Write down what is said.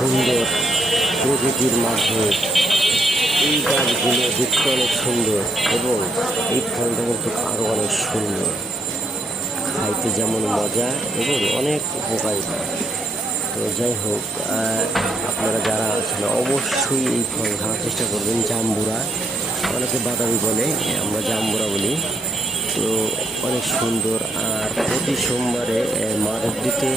সুন্দর প্রকৃতির মাঝে এই গাছগুলো দেখতে অনেক সুন্দর এবং এই ফলটা কিন্তু আরও অনেক সুন্দর, খাইতে যেমন মজা এবং অনেক উপকারিতা। তো যাই হোক, আপনারা যারা আছেন অবশ্যই এই ফল খাওয়ার চেষ্টা করবেন। জাম্বুরা, অনেকে বাদামি বলে, আমরা জাম্বুরা বলি। তো অনেক সুন্দর। আর প্রতি সোমবারে মাধবদীতে